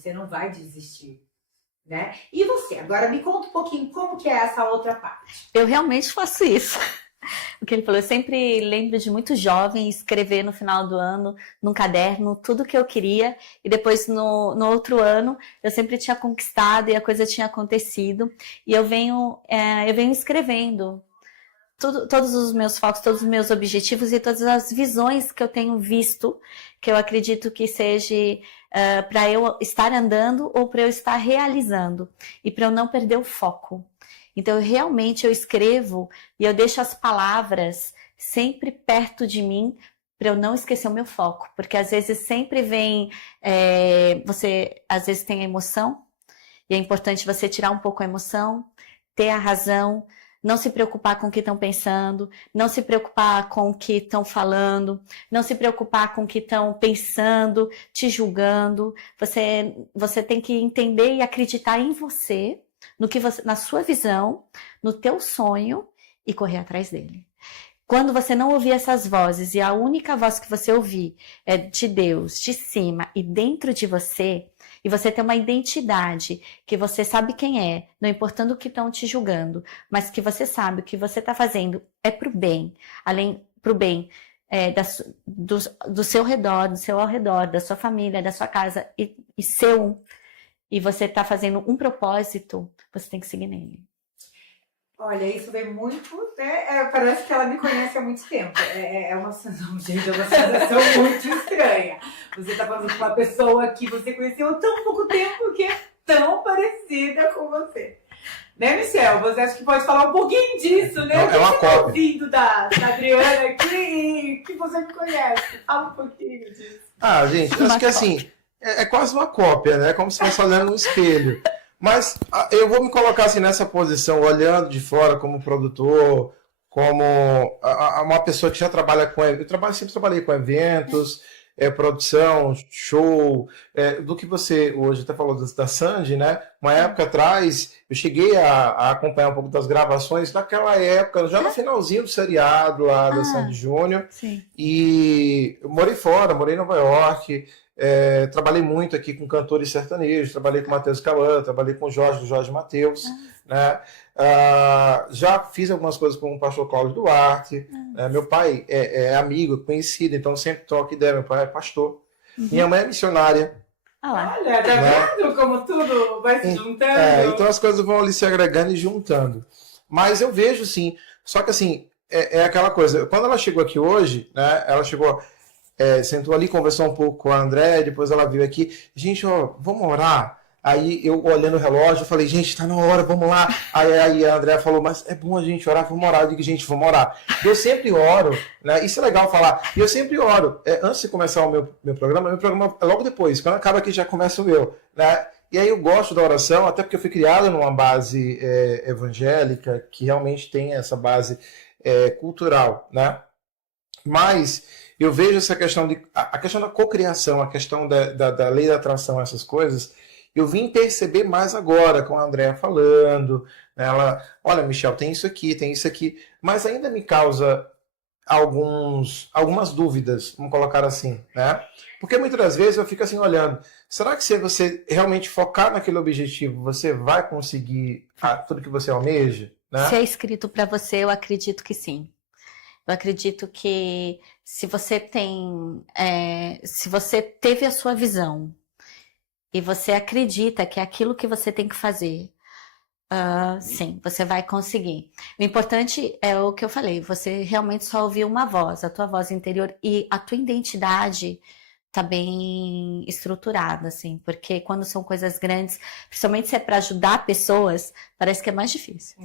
você não vai desistir, né? E você, agora me conta um pouquinho como que é essa outra parte. Eu realmente faço isso. O que ele falou, eu sempre lembro de muito jovem escrever no final do ano, num caderno, tudo que eu queria, e depois no outro ano eu sempre tinha conquistado e a coisa tinha acontecido, e eu venho escrevendo todos os meus focos, todos os meus objetivos e todas as visões que eu tenho visto, que eu acredito que seja para eu estar andando ou para eu estar realizando, e para eu não perder o foco. Então, eu escrevo e eu deixo as palavras sempre perto de mim para eu não esquecer o meu foco. Porque às vezes sempre vem, você às vezes tem a emoção, e é importante você tirar um pouco a emoção, ter a razão, não se preocupar com o que estão pensando, não se preocupar com o que estão falando, não se preocupar com o que estão pensando, te julgando. Você tem que entender e acreditar em você, na sua visão, no teu sonho e correr atrás dele. Quando você não ouvir essas vozes e a única voz que você ouvir é de Deus, de cima e dentro de você, e você tem uma identidade que você sabe quem é, não importando o que estão te julgando, mas que você sabe o que você está fazendo é pro bem, pro bem do seu redor, do seu ao redor, da sua família, da sua casa e você está fazendo um propósito, você tem que seguir nele. Olha, isso vem muito, né? Parece que ela me conhece há muito tempo. É uma sensação, gente, é uma sensação muito estranha. Você tá falando com uma pessoa que você conheceu há tão pouco tempo que é tão parecida com você. Né, Michel? Você acha que pode falar um pouquinho disso, né? Não, é uma você tá ouvindo da Adriana aqui, que você me conhece. Fala um pouquinho disso. Ah, gente, acho que assim, é quase uma cópia, né? Como se fosse olhando no espelho. Mas eu vou me colocar assim nessa posição, olhando de fora como produtor, como uma pessoa que já trabalha com... sempre trabalhei com eventos, produção, show, do que você hoje até falou da Sandy, né? Uma época atrás, eu cheguei a acompanhar um pouco das gravações daquela época, já no finalzinho do seriado lá da Sandy Júnior. Sim. E eu morei fora, morei em Nova York, trabalhei muito aqui com cantores sertanejos, trabalhei com o Matheus Cauã, trabalhei com o Jorge Matheus, né? Já fiz algumas coisas com o pastor Cláudio Duarte. Meu pai é amigo, conhecido, então sempre troco ideia. Meu pai é pastor. Minha mãe é missionária. Olha, tá vendo como tudo vai se juntando? Então as coisas vão ali se agregando e juntando. Mas eu vejo, sim, só que assim, é aquela coisa, quando ela chegou aqui hoje, né, ela chegou... sentou ali, conversou um pouco com a André, depois ela veio aqui, gente, vamos orar? Aí eu olhando o relógio, eu falei, gente, tá na hora, vamos lá. Aí a André falou, mas é bom a gente orar, vamos orar. Eu digo, gente, vamos orar. Eu sempre oro, né? Isso é legal falar. E eu sempre oro. Antes de começar o meu programa é logo depois. Quando acaba aqui já começa o meu, né? E aí eu gosto da oração, até porque eu fui criado numa base evangélica, que realmente tem essa base cultural, né? Mas eu vejo essa questão a questão da cocriação, a questão da lei da atração, essas coisas, eu vim perceber mais agora, com a Andrea falando, ela, olha, Michel, tem isso aqui, mas ainda me causa algumas dúvidas, vamos colocar assim, né? Porque muitas das vezes eu fico assim olhando, será que se você realmente focar naquele objetivo, você vai conseguir tudo que você almeja? Né? Se é escrito para você, eu acredito que sim. Eu acredito que se você teve a sua visão e você acredita que é aquilo que você tem que fazer, sim, você vai conseguir. O importante é o que eu falei, você realmente só ouvir uma voz, a tua voz interior e a tua identidade tá bem estruturada, assim, porque quando são coisas grandes, principalmente se é para ajudar pessoas, parece que é mais difícil.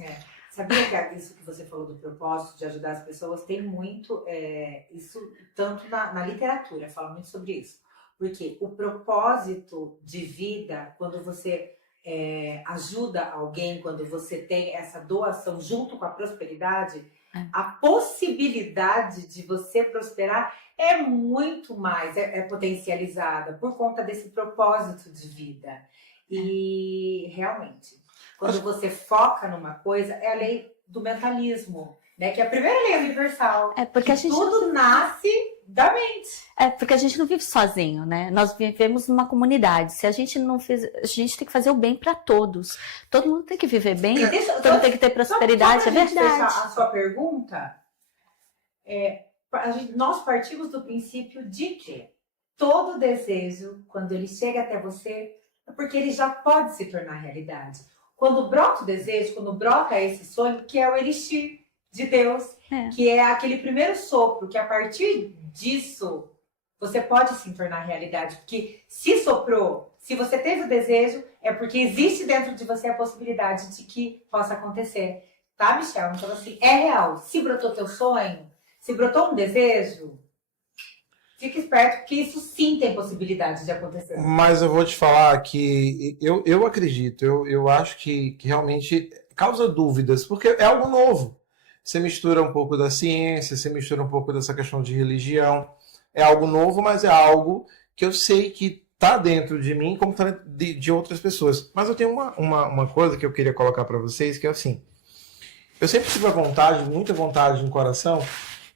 Sabia que isso que você falou do propósito de ajudar as pessoas tem muito, isso tanto na literatura, fala muito sobre isso. Porque o propósito de vida, quando você ajuda alguém, quando você tem essa doação junto com a prosperidade, a possibilidade de você prosperar é muito mais, potencializada por conta desse propósito de vida. E realmente... Quando você foca numa coisa, é a lei do mentalismo, né? Que é a primeira lei universal. Porque tudo nasce da mente. Porque a gente não vive sozinho, né? Nós vivemos numa comunidade. Se a gente não fez, a gente tem que fazer o bem para todos. Todo mundo tem que viver bem, todo mundo tem que ter prosperidade, só é pra gente verdade. fechar a sua pergunta, nós partimos do princípio de que todo desejo, quando ele chega até você, é porque ele já pode se tornar realidade. Quando brota o desejo, quando brota esse sonho, que é o elixir de Deus, que é aquele primeiro sopro, que a partir disso você pode se tornar realidade. Porque se soprou, se você teve o desejo, é porque existe dentro de você a possibilidade de que possa acontecer. Tá, Michel? Então, assim, é real. Se brotou teu sonho, se brotou um desejo, fique esperto, porque isso sim tem possibilidade de acontecer. Mas eu vou te falar que eu acredito, eu acho que realmente causa dúvidas, porque é algo novo. Você mistura um pouco da ciência, você mistura um pouco dessa questão de religião. É algo novo, mas é algo que eu sei que está dentro de mim, como está de outras pessoas. Mas eu tenho uma coisa que eu queria colocar para vocês, que é assim. Eu sempre tive a vontade, muita vontade no coração,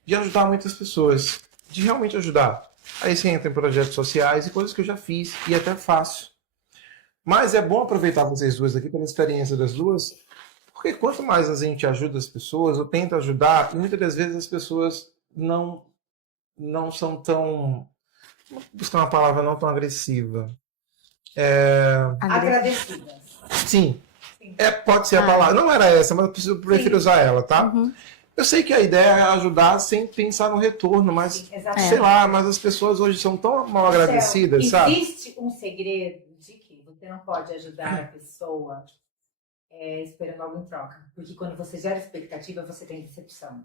de ajudar muitas pessoas. De realmente ajudar. Aí você entra em projetos sociais e coisas que eu já fiz e até faço. Mas é bom aproveitar vocês duas aqui pela experiência das duas, porque quanto mais a gente ajuda as pessoas, ou tenta ajudar, e muitas das vezes as pessoas não são tão... Vou buscar uma palavra não tão agressiva. Agradecidas. Sim. Pode ser a palavra. Não era essa, mas eu prefiro usar ela, tá? Uhum. Eu sei que a ideia é ajudar sem pensar no retorno, mas, sei lá, mas as pessoas hoje são tão mal agradecidas, sabe? Existe um segredo de que você não pode ajudar a pessoa esperando algo em troca. Porque quando você gera expectativa, você tem decepção.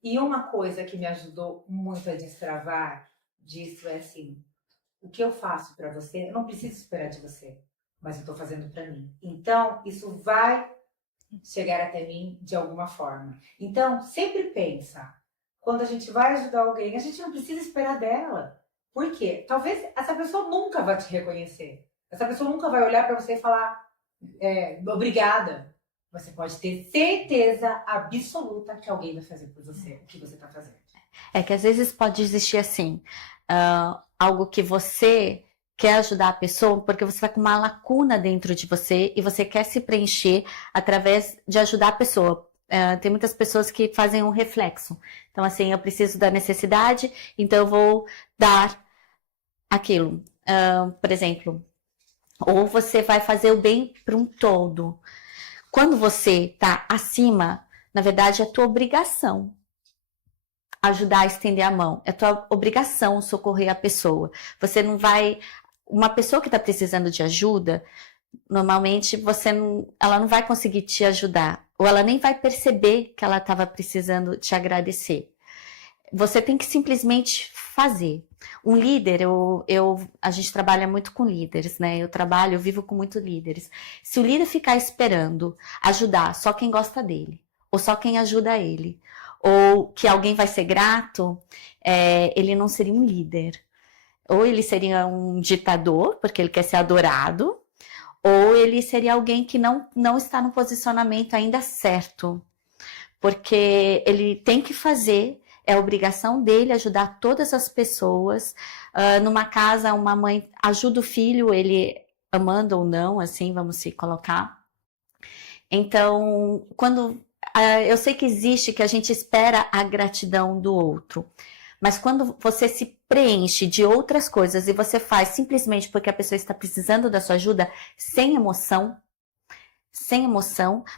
E uma coisa que me ajudou muito a destravar disso é assim, o que eu faço para você, eu não preciso esperar de você, mas eu estou fazendo para mim. Então, isso vai chegar até mim de alguma forma. Então, sempre pensa, quando a gente vai ajudar alguém, a gente não precisa esperar dela. Por quê? Talvez essa pessoa nunca vai te reconhecer. Essa pessoa nunca vai olhar para você e falar obrigada. Você pode ter certeza absoluta que alguém vai fazer por você o que você está fazendo. Que às vezes pode existir assim, algo que você quer ajudar a pessoa porque você vai com uma lacuna dentro de você e você quer se preencher através de ajudar a pessoa. Tem muitas pessoas que fazem um reflexo. Então, assim, eu preciso da necessidade, então eu vou dar aquilo. Por exemplo, ou você vai fazer o bem para um todo. Quando você está acima, na verdade, é tua obrigação ajudar a estender a mão. É tua obrigação socorrer a pessoa. Você não vai... Uma pessoa que está precisando de ajuda, normalmente ela não vai conseguir te ajudar. Ou ela nem vai perceber que ela estava precisando te agradecer. Você tem que simplesmente fazer. Um líder, a gente trabalha muito com líderes, né? Eu vivo com muitos líderes. Se o líder ficar esperando ajudar só quem gosta dele, ou só quem ajuda ele, ou que alguém vai ser grato, ele não seria um líder. Ou ele seria um ditador, porque ele quer ser adorado, ou ele seria alguém que não está no posicionamento ainda certo. Porque ele tem que fazer, é obrigação dele ajudar todas as pessoas. Numa casa, uma mãe ajuda o filho, ele amando ou não, assim, vamos se colocar. Então, eu sei que existe, que a gente espera a gratidão do outro. Mas quando você se preenche de outras coisas e você faz simplesmente porque a pessoa está precisando da sua ajuda, sem emoção,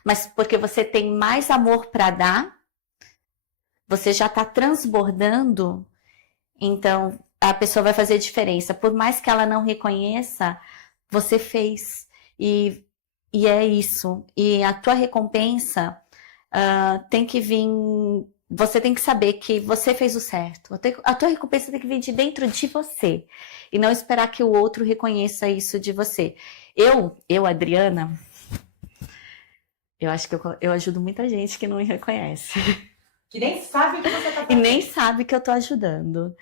mas porque você tem mais amor para dar, você já está transbordando, então a pessoa vai fazer diferença. Por mais que ela não reconheça, você fez. E é isso. E a tua recompensa tem que vir... Você tem que saber que você fez o certo. A tua recompensa tem que vir de dentro de você. E não esperar que o outro reconheça isso de você. Adriana, eu acho que eu ajudo muita gente que não me reconhece. Que nem sabe que você tá fazendo. E nem sabe que eu tô ajudando.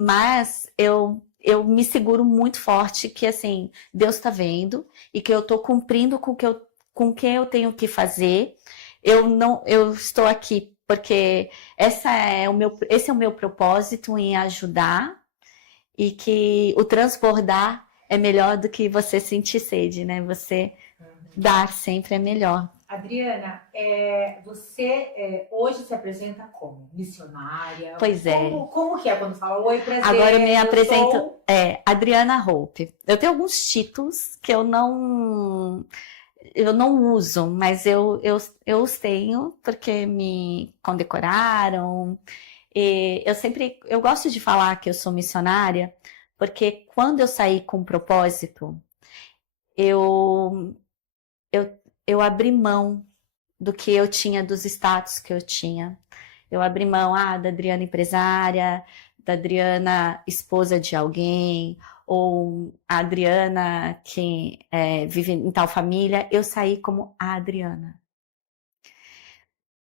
Mas eu me seguro muito forte que, assim, Deus tá vendo e que eu tô cumprindo com o que eu tenho que fazer. Eu estou aqui porque esse é o meu propósito em ajudar, e que o transbordar é melhor do que você sentir sede, né? Você dar sempre é melhor. Adriana, você hoje se apresenta como missionária? Pois é. Como que é quando fala oi, prazer? Agora eu me apresento Adriana Hope. Eu tenho alguns títulos que eu não uso, mas eu os tenho porque me condecoraram. E eu gosto de falar que eu sou missionária, porque quando eu saí com um propósito, eu abri mão do que eu tinha, dos status que eu tinha. Eu abri mão da Adriana empresária, da Adriana esposa de alguém, ou a Adriana que vive em tal família. Eu saí como a Adriana.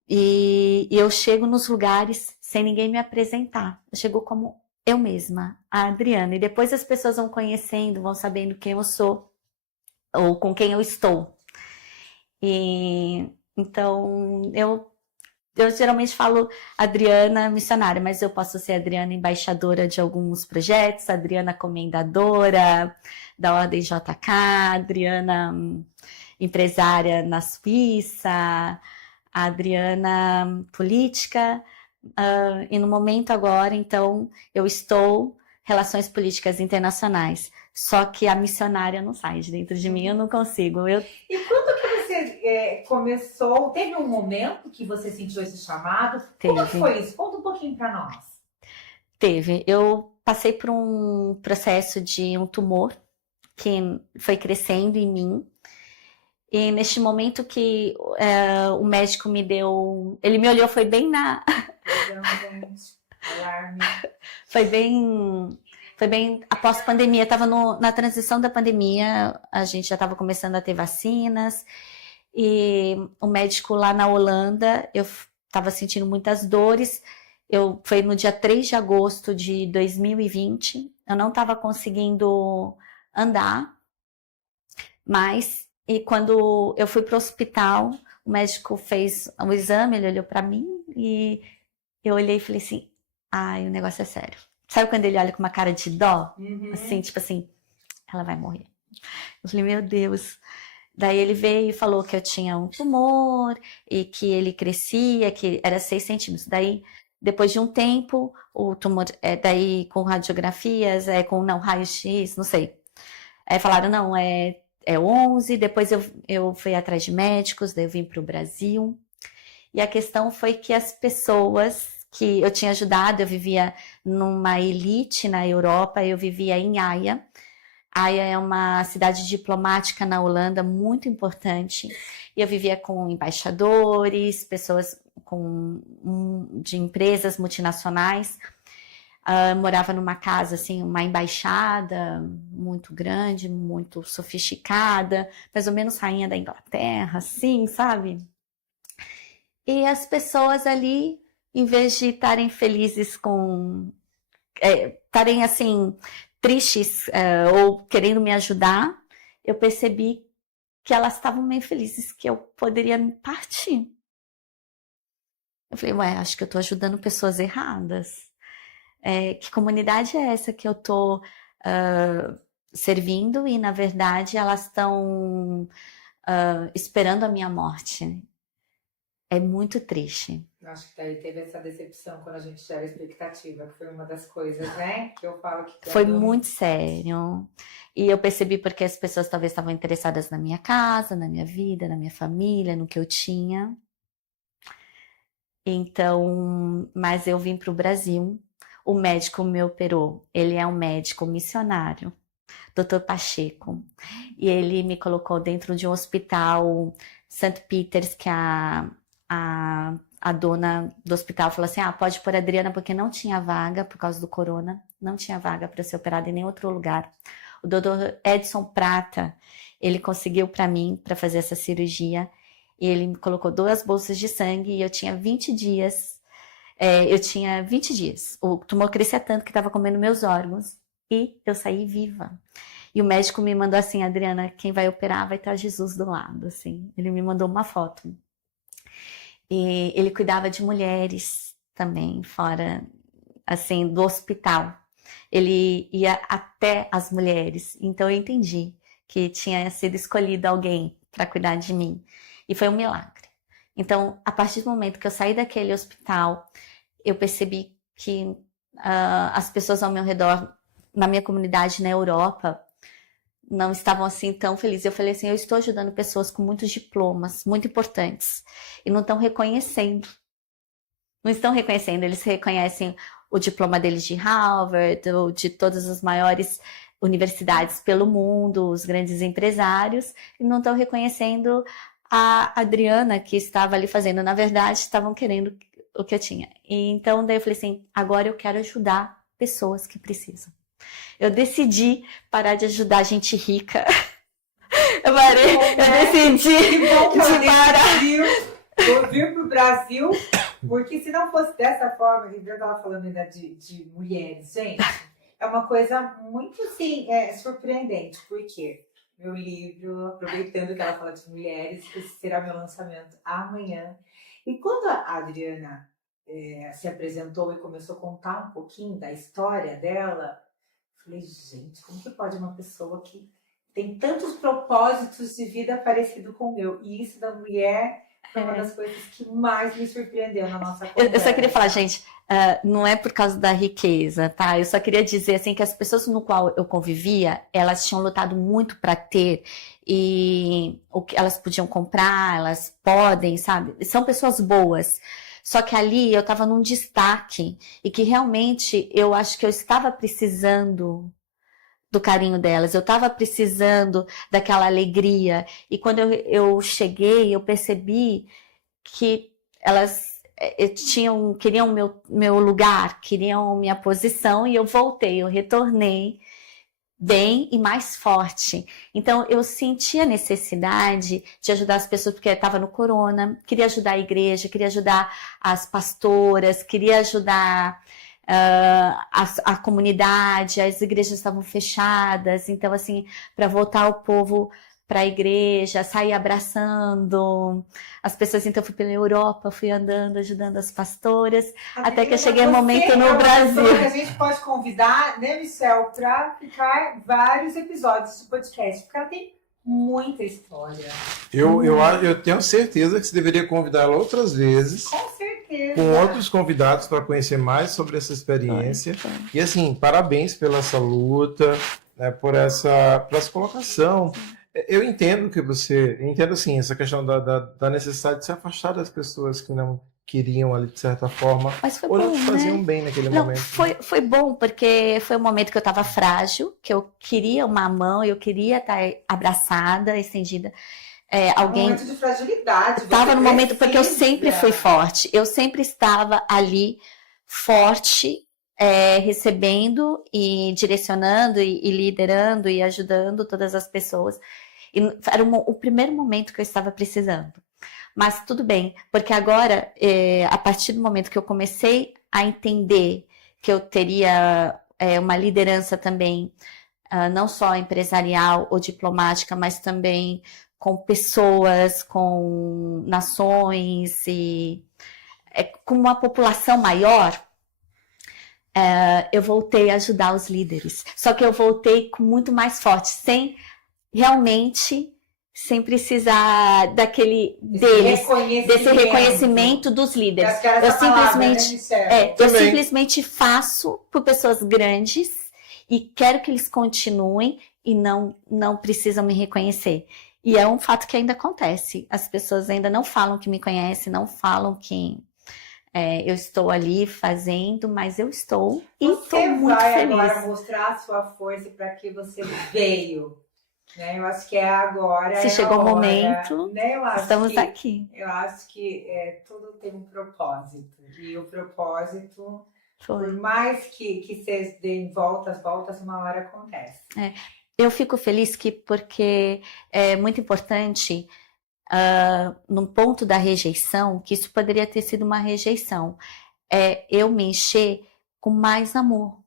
E eu chego nos lugares sem ninguém me apresentar. Eu chego como eu mesma, a Adriana. E depois as pessoas vão conhecendo, vão sabendo quem eu sou, ou com quem eu estou. E então eu geralmente falo Adriana missionária, mas eu posso ser Adriana embaixadora de alguns projetos, Adriana comendadora da Ordem JK, Adriana empresária na Suíça, a Adriana política, e no momento agora, então, eu estou Relações Políticas Internacionais. Só que a missionária não sai de dentro de mim, eu não consigo. E quando que você começou? Teve um momento que você sentiu esse chamado? Teve. Como foi isso? Conta um pouquinho para nós. Teve. Eu passei por um processo de um tumor que foi crescendo em mim. E neste momento que o médico me deu... Ele me olhou, foi bem na... Alarme. Foi bem após a pandemia, estava na transição da pandemia, a gente já estava começando a ter vacinas, e o médico lá na Holanda, eu estava sentindo muitas dores, foi no dia 3 de agosto de 2020, eu não estava conseguindo andar, e quando eu fui para o hospital, o médico fez um exame, ele olhou para mim, e eu olhei e falei assim, o negócio é sério. Sabe quando ele olha com uma cara de dó? Uhum. Assim, tipo assim, ela vai morrer. Eu falei, meu Deus. Daí ele veio e falou que eu tinha um tumor e que ele crescia, que era 6 centímetros. Daí, depois de um tempo, o tumor, daí com radiografias, com raio-x, não sei. Aí falaram, não, é 11. Depois eu fui atrás de médicos, daí eu vim para o Brasil. E a questão foi que as pessoas que eu tinha ajudado, eu vivia numa elite na Europa, eu vivia em Haia. Haia é uma cidade diplomática na Holanda muito importante. E eu vivia com embaixadores, pessoas de empresas multinacionais. Morava numa casa, assim, uma embaixada muito grande, muito sofisticada, mais ou menos rainha da Inglaterra, assim, sabe? E as pessoas ali, em vez de estarem felizes estarem assim, tristes ou querendo me ajudar, eu percebi que elas estavam meio felizes que eu poderia partir. Eu falei, acho que eu estou ajudando pessoas erradas. Que comunidade é essa que eu estou servindo e, na verdade, elas estão esperando a minha morte? É muito triste. Acho que daí teve essa decepção quando a gente gera expectativa, que foi uma das coisas, né? Que eu falo que... Foi muito sério. E eu percebi porque as pessoas talvez estavam interessadas na minha casa, na minha vida, na minha família, no que eu tinha. Então, mas eu vim para o Brasil. O médico me operou. Ele é um médico missionário, Dr. Pacheco. E ele me colocou dentro de um hospital, St. Peters, que a dona do hospital falou assim, pode pôr a Adriana, porque não tinha vaga por causa do corona, não tinha vaga para ser operada em nenhum outro lugar. O doutor Edson Prata, ele conseguiu para mim, para fazer essa cirurgia, e ele me colocou 2 bolsas de sangue, e eu tinha 20 dias, o tumor crescia tanto que estava comendo meus órgãos, e eu saí viva. E o médico me mandou assim, Adriana, quem vai operar vai estar Jesus do lado, assim. Ele me mandou uma foto. E ele cuidava de mulheres também, fora, assim, do hospital. Ele ia até as mulheres. Então eu entendi que tinha sido escolhido alguém para cuidar de mim. E foi um milagre. Então, a partir do momento que eu saí daquele hospital, eu percebi que as pessoas ao meu redor, na minha comunidade na Europa, não estavam assim tão felizes. Eu falei assim, eu estou ajudando pessoas com muitos diplomas, muito importantes, e não estão reconhecendo. Não estão reconhecendo, eles reconhecem o diploma deles de Harvard, ou de todas as maiores universidades pelo mundo, os grandes empresários, e não estão reconhecendo a Adriana que estava ali fazendo. Na verdade, estavam querendo o que eu tinha. E então, daí eu falei assim, agora eu quero ajudar pessoas que precisam. Eu decidi parar de ajudar gente rica. Eu decidi de parar. Vou vir para o Brasil, porque se não fosse dessa forma, a Ribeira estava falando ainda de mulheres, gente, é uma coisa muito, assim, surpreendente, porque meu livro, aproveitando que ela fala de mulheres, esse será meu lançamento amanhã. E quando a Adriana se apresentou e começou a contar um pouquinho da história dela, falei, gente, como que pode uma pessoa que tem tantos propósitos de vida parecido com o meu? E isso da mulher foi uma das coisas que mais me surpreendeu na nossa conversa. Eu só queria falar, gente, não é por causa da riqueza, tá? Eu só queria dizer, assim, que as pessoas no qual eu convivia, elas tinham lutado muito para ter, e o que elas podiam comprar, elas podem, sabe? São pessoas boas. Só que ali eu estava num destaque, e que realmente eu acho que eu estava precisando do carinho delas, eu estava precisando daquela alegria. E quando eu cheguei, eu percebi que elas queriam meu lugar, queriam minha posição, e eu voltei, eu retornei bem e mais forte. Então eu senti a necessidade de ajudar as pessoas, porque eu estava no corona, queria ajudar a igreja, queria ajudar as pastoras, queria ajudar a comunidade, as igrejas estavam fechadas, então assim, para voltar o povo para a igreja, sair abraçando as pessoas. Então eu fui pela Europa, fui andando, ajudando as pastoras, até que eu cheguei no momento no Brasil. Que a gente pode convidar, né, Michelle, para ficar vários episódios de podcast, porque ela tem muita história. Eu tenho certeza que você deveria convidar ela outras vezes. Com certeza. Com outros convidados para conhecer mais sobre essa experiência. E assim, parabéns pela essa luta, né, por essa colocação. Eu entendo que entendo assim, essa questão da necessidade de se afastar das pessoas que não queriam ali, de certa forma, mas foi ou não bom, faziam né? bem naquele Não, momento. Foi bom, porque foi um momento que eu estava frágil, que eu queria uma mão, eu queria estar abraçada, estendida. Alguém um momento de fragilidade. Estava no momento, porque eu sempre fui forte, eu sempre estava ali forte, recebendo e direcionando e liderando e ajudando todas as pessoas. E era o primeiro momento que eu estava precisando. Mas tudo bem, porque agora, a partir do momento que eu comecei a entender que eu teria uma liderança também, não só empresarial ou diplomática, mas também com pessoas, com nações e com uma população maior, eu voltei a ajudar os líderes. Só que eu voltei com muito mais forte, sem precisar desse reconhecimento dos líderes. Eu simplesmente faço por pessoas grandes e quero que eles continuem e não precisam me reconhecer. E é um fato que ainda acontece. As pessoas ainda não falam que me conhecem, não falam que eu estou ali fazendo, mas eu estou e estou muito feliz. Você vai agora mostrar a sua força para que você veio. Né? Eu acho que é agora. Se chegou o momento, né? estamos aqui. Eu acho que tudo tem um propósito. E o propósito, por mais que vocês deem voltas, uma hora acontece. Eu fico feliz porque é muito importante, num ponto da rejeição, que isso poderia ter sido uma rejeição, eu me encher com mais amor.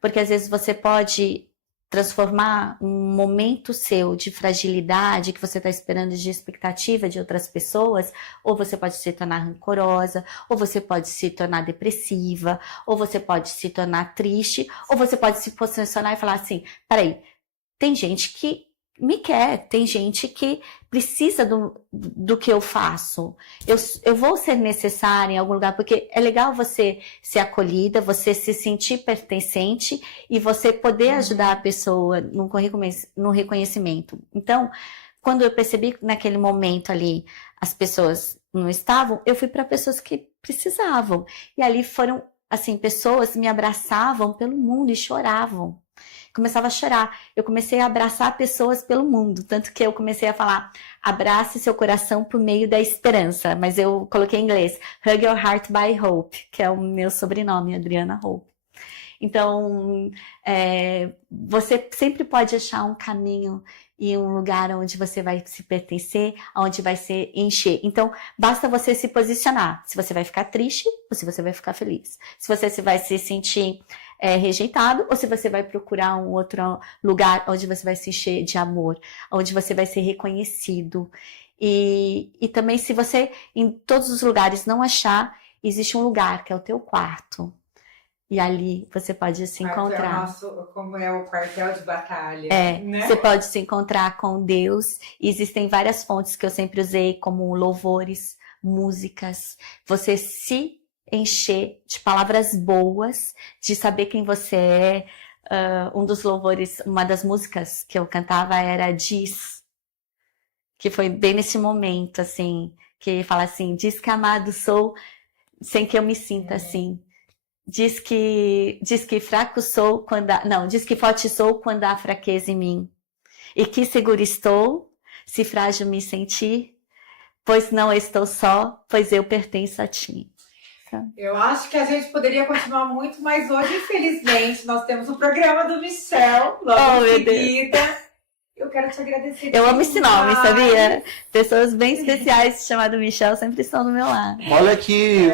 Porque às vezes você pode transformar um momento seu de fragilidade que você está esperando de expectativa de outras pessoas, ou você pode se tornar rancorosa, ou você pode se tornar depressiva, ou você pode se tornar triste, ou você pode se posicionar e falar assim, peraí, tem gente que me quer, tem gente que precisa do que eu faço. Eu vou ser necessária em algum lugar, porque é legal você ser acolhida, você se sentir pertencente e você poder ajudar a pessoa no reconhecimento. Então, quando eu percebi que naquele momento ali as pessoas não estavam, eu fui para pessoas que precisavam. E ali foram, assim, pessoas me abraçavam pelo mundo e choravam. Começava a chorar. Eu comecei a abraçar pessoas pelo mundo, tanto que eu comecei a falar, abrace seu coração por meio da esperança, mas eu coloquei em inglês, Hug Your Heart by Hope, que é o meu sobrenome, Adriana Hope. Então, você sempre pode achar um caminho e um lugar onde você vai se pertencer, onde vai se encher. Então, basta você se posicionar, se você vai ficar triste ou se você vai ficar feliz. Se você vai se sentir rejeitado, ou se você vai procurar um outro lugar onde você vai se encher de amor, onde você vai ser reconhecido. E também, se você, em todos os lugares, não achar, existe um lugar, que é o teu quarto. E ali você pode se encontrar. Como é o quartel de batalha. Né? Você pode se encontrar com Deus. E existem várias fontes que eu sempre usei, como louvores, músicas. Você se encher de palavras boas, de saber quem você é. Um dos louvores, uma das músicas que eu cantava era Diz, que foi bem nesse momento, assim, que fala assim, diz que amado sou, sem que eu me sinta assim. Diz que fraco sou diz que forte sou quando há fraqueza em mim. E que seguro estou, se frágil me sentir, pois não estou só, pois eu pertenço a ti. Eu acho que a gente poderia continuar muito, mas hoje, infelizmente, nós temos o programa do Michel, logo em seguida. Eu quero te agradecer. Eu amo esse nome, sabia? Pessoas bem especiais chamado Michel sempre estão do meu lado. Olha que...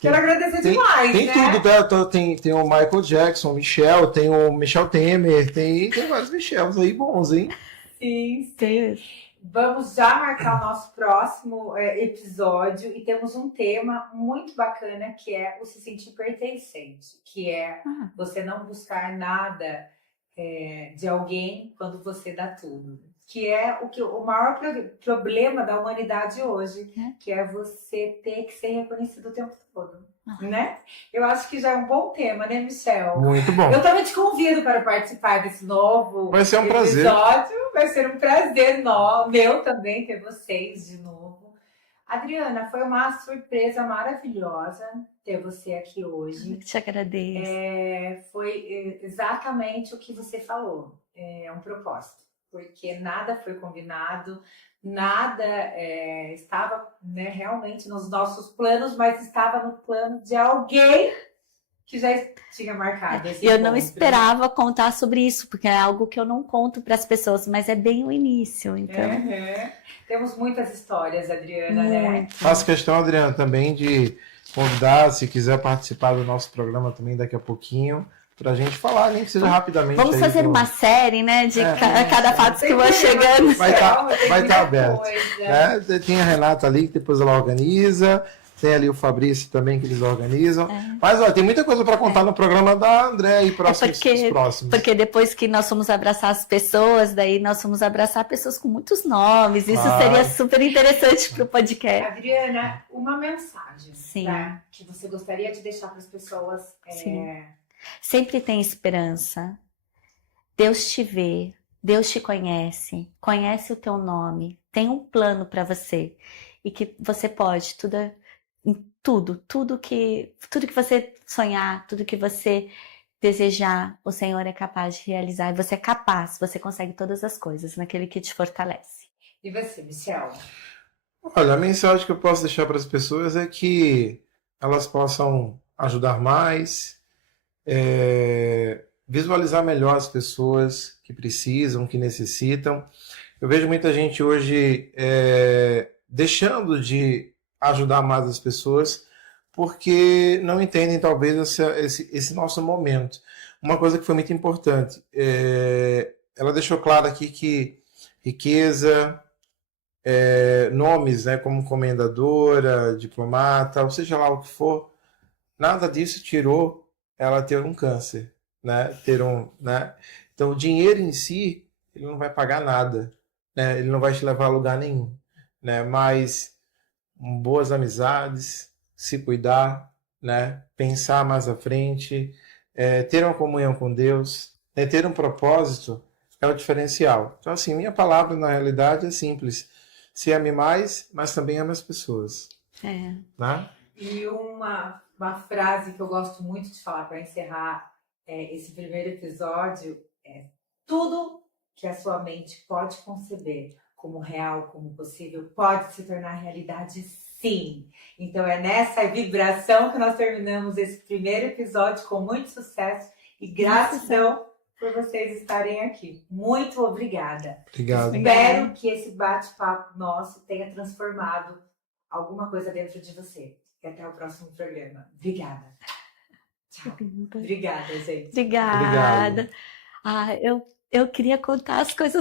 Quero agradecer demais, tem né? tudo, tem o Michael Jackson, o Michel, tem o Michel Temer, tem vários Michels aí bons, hein? Sim. Sim. Vamos já marcar o nosso próximo episódio e temos um tema muito bacana que é o se sentir pertencente, que é você não buscar nada de alguém quando você dá tudo. Que é o maior problema da humanidade hoje, que é você ter que ser reconhecido o tempo todo, né? Eu acho que já é um bom tema, né, Michel? Muito bom. Eu também te convido para participar desse novo Vai ser um episódio. prazer. Vai ser um prazer meu também ter vocês de novo. Adriana, foi uma surpresa maravilhosa ter você aqui hoje. Eu te agradeço. Foi exatamente o que você falou. É um propósito. Porque nada foi combinado, nada estava realmente nos nossos planos, mas estava no plano de alguém que já tinha marcado esse Eu não esperava contar sobre isso, porque é algo que eu não conto para as pessoas, mas é bem o início, então... Temos muitas histórias, Adriana, né? Faço questão, Adriana, também de convidar, se quiser participar do nosso programa também daqui a pouquinho, pra gente falar, nem que seja rapidamente. Vamos fazer uma série, né, de cada fato que vai chegando. Vai estar aberto. Né? Tem a Renata ali, que depois ela organiza, tem ali o Fabrício também, que eles organizam. Mas, olha, tem muita coisa para contar no programa da André e próximos. Porque depois que nós fomos abraçar as pessoas, daí nós fomos abraçar pessoas com muitos nomes. Isso seria super interessante para o podcast. Adriana, uma mensagem que você gostaria de deixar para as pessoas. Sempre tem esperança. Deus te vê, Deus te conhece o teu nome, tem um plano para você e que você pode tudo que você sonhar, tudo que você desejar, o Senhor é capaz de realizar. E você é capaz, você consegue todas as coisas naquele que te fortalece. E você, Michel? Olha, a mensagem que eu posso deixar para as pessoas é que elas possam ajudar mais, visualizar melhor as pessoas que precisam, que necessitam. Eu vejo muita gente hoje deixando de ajudar mais as pessoas porque não entendem talvez esse nosso momento. uma coisa que foi muito importante. Ela deixou claro aqui que riqueza, nomes, né, como comendadora, diplomata, ou seja lá o que for, nada disso tirou ela ter um câncer, né? Né? Então, o dinheiro em si, ele não vai pagar nada, né? Ele não vai te levar a lugar nenhum, né? Mas boas amizades, se cuidar, né? Pensar mais à frente, ter uma comunhão com Deus, né? Ter um propósito é o diferencial. Então, assim, minha palavra na realidade é simples: se ame mais, mas também ame as pessoas, né? E uma frase que eu gosto muito de falar para encerrar esse primeiro episódio é: tudo que a sua mente pode conceber como real, como possível, pode se tornar realidade, sim. Então é nessa vibração que nós terminamos esse primeiro episódio com muito sucesso e gratidão por vocês estarem aqui. Muito obrigada. Obrigado. Espero que esse bate-papo nosso tenha transformado alguma coisa dentro de você. E até o próximo programa. Obrigada. Tchau. Obrigada, gente. Obrigada. Obrigado. Ah, eu queria contar as coisas